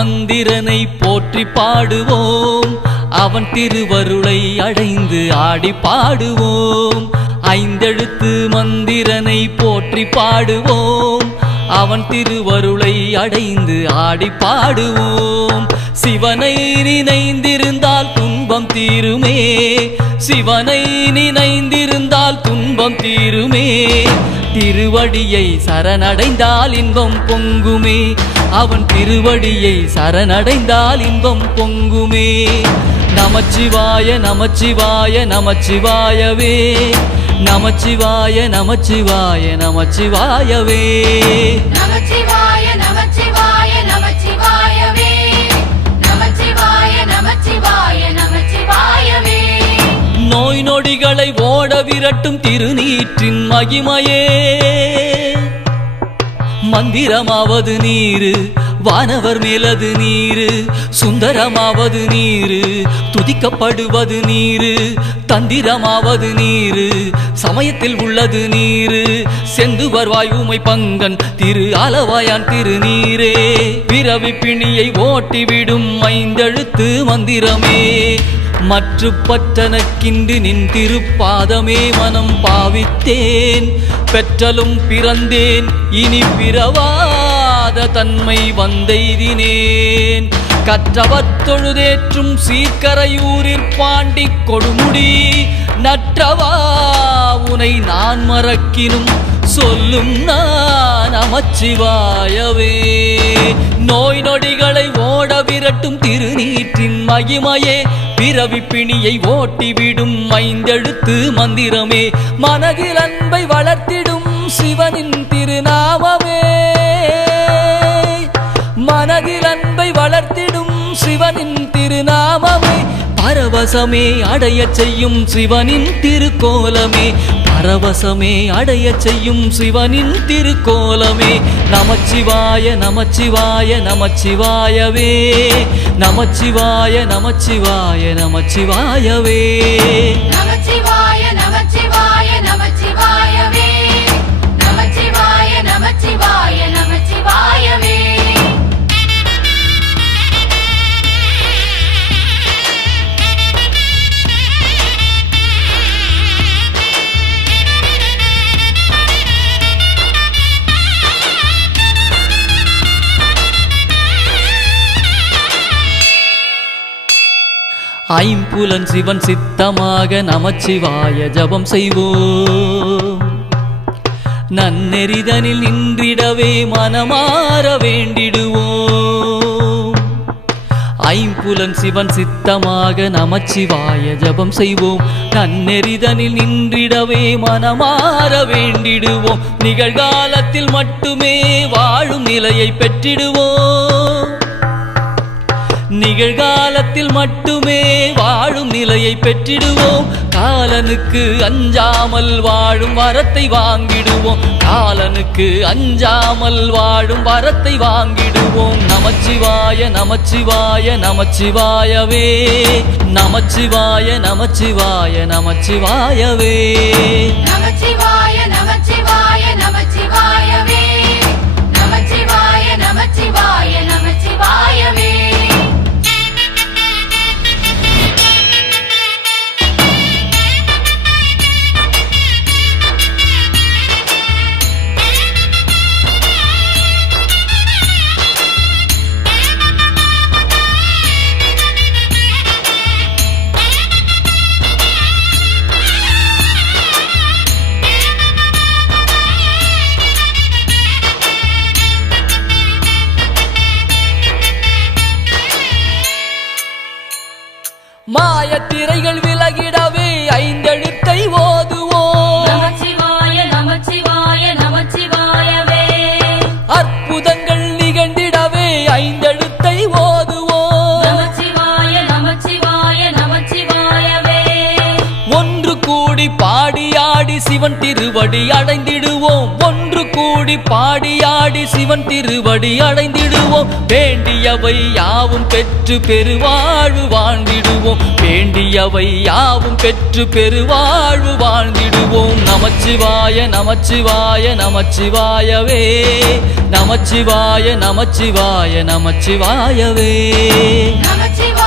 மந்திரனை போற்றி பாடுவோம். அவன் திருவருளை அடைந்து ஆடி பாடுவோம். ஐந்தெழுத்து மந்திரனை போற்றி பாடுவோம். அவன் திருவருளை அடைந்து ஆடி பாடுவோம். சிவனை நினைந்திருந்தால் துன்பம் தீருமே. சிவனை நினைந்திருந்தால் துன்பம் தீருமே. திருவடியை சரணடைந்தால் இன்பம் பொங்குமே. அவன் திருவடியை சரணடைந்தால் இன்பம் பொங்குமே. நமச்சிவாய நமச்சிவாய நமச்சிவாயவே. நமச்சிவாய நமச்சிவாய நமச்சிவாயவே. நமச்சிவாய நமச்சிவாய நமச்சிவாயவே. நமச்சிவாய நமச்சிவாய நமச்சிவாயவே. நோய் நொடிகளை ஓட விரட்டும் திருநீற்றின் மகிமையே. மந்திரமாவது நீரு வானவர் மேலது நீரு சுந்தரமாவது நீரு துதிக்கப்படுவது நீரு தந்திரமாவது நீரு சமயத்தில் உள்ளது நீரு செந்துவர் வாயுமை பங்கன் திரு அளவாயான் திருநீரே. பிறவி பிணியை ஓட்டிவிடும் ஐந்தெழுத்து மந்திரமே. மற்று பற்றனக்கின்று நின் திருப்பாதமே மனம் பாவித்தேன். பெற்றலும் பிறந்தேன் இனி பிறவாத தன்மை வந்தெய்தினேன். கற்றவர் தொழுதேற்றும் சீர்க்கரையூரிற் பாண்டி கொடுமுடி நற்றவா உனை நான் மறக்கினும் சொல்லும் நான் அமச்சிவாயவே. நோய் நொடிகளை ஓட விரட்டும் திருநீற்றின் மகிமையே பிறவி பிணியை ஓட்டிவிடும் ஐந்தெழுத்து மந்திரமே. மனதில் அன்பை வளர்த்திடும் சிவனின் திருநாமமே. மனதில் அன்பை வளர்த்திடும் சிவனின் திருநாமமே. பரவசமே அடைய செய்யும் சிவனின் திருக்கோலமே. பரவசமே அடைய செய்யும் சிவனின் திருக்கோலமே. நமச்சிவாய நமச்சிவாய நமச்சிவாயவே. நமச்சிவாய நமச்சிவாய நமச்சிவாயவே. நமச்சிவாய ஐம்புலன் சிவன் சித்தமாக நமச்சிவாய ஜபம் செய்வோம். நன்னெறிதனில் நின்றிடவே மனமாற வேண்டிடுவோம். ஐம்புலன் சிவன் சித்தமாக நமச்சிவாய ஜபம் செய்வோம். நன்னெறிதனில் நின்றிடவே மனமாற வேண்டிடுவோம். நிகழ்காலத்தில் மட்டுமே வாழும் நிலையை பெற்றிடுவோம். நிகழ்காலத்தில் மட்டுமே வாழும் நிலையை பெற்றிடுவோம். காலனுக்கு அஞ்சாமல் வாழும் வரத்தை வாங்கிடுவோம். காலனுக்கு அஞ்சாமல் வாழும் வரத்தை வாங்கிடுவோம். நமச்சிவாய நமச்சிவாய நமச்சிவாயவே. நமச்சிவாய நமச்சிவாய நமச்சிவாயவே. நமச்சிவாய நமச்சிவாய நமச்சிவாய திரைகள் விலகிடவே ஐந்தெழுத்தை ஓதுவோம். நமச்சிவாய நமச்சிவாய நமச்சிவாயவே. அற்புதங்கள் நிகழ்ந்திடவே ஐந்தெழுத்தை ஓதுவோம். நமச்சிவாய நமச்சிவாய நமச்சிவாயவே. ஒன்று கூடி பாடியாடி சிவன் திருவடி அடைந்திடுவோம். ஒன்று கூடி பாடியாடி சிவன் திருவடி அடைந்திடுவோம். வேண்டியவை யாவும் பெற்று பெருவாழ்வு வாழ்ந்திடுவோம். வேண்டியவை யாவும் பெற்று பெருவாழ்வு வாழ்ந்திடுவோம். நமச்சிவாய நமச்சிவாய நமச்சிவாயவே. நமச்சிவாய நமச்சிவாய நமச்சிவாயவே. நமச்சிவாய